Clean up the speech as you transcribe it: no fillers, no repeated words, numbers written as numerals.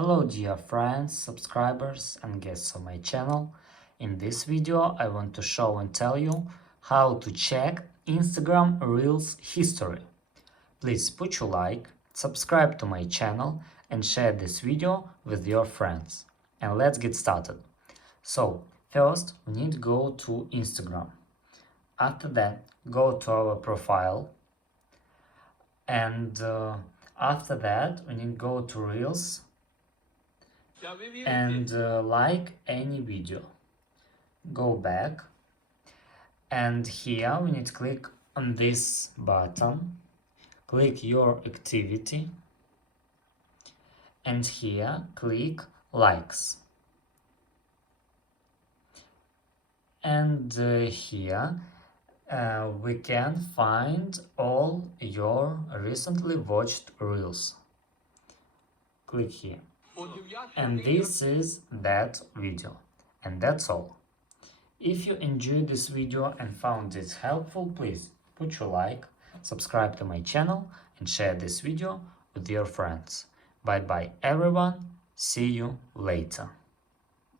Hello dear friends, subscribers and guests of my channel. In this video I want to show and tell you how to check Instagram Reels history. Please put your like, subscribe to my channel and share this video with your friends. And let's get started. So first we need to go to Instagram. After that go to our profile and after that we need to go to Reels and like any video. Go back and here we need to click on this button, click your activity and here click likes and here we can find all your recently watched reels. Click here. And this is that video. And that's all. If you enjoyed this video and found it helpful, please put your like, subscribe to my channel and share this video with your friends. Bye bye everyone. See you later.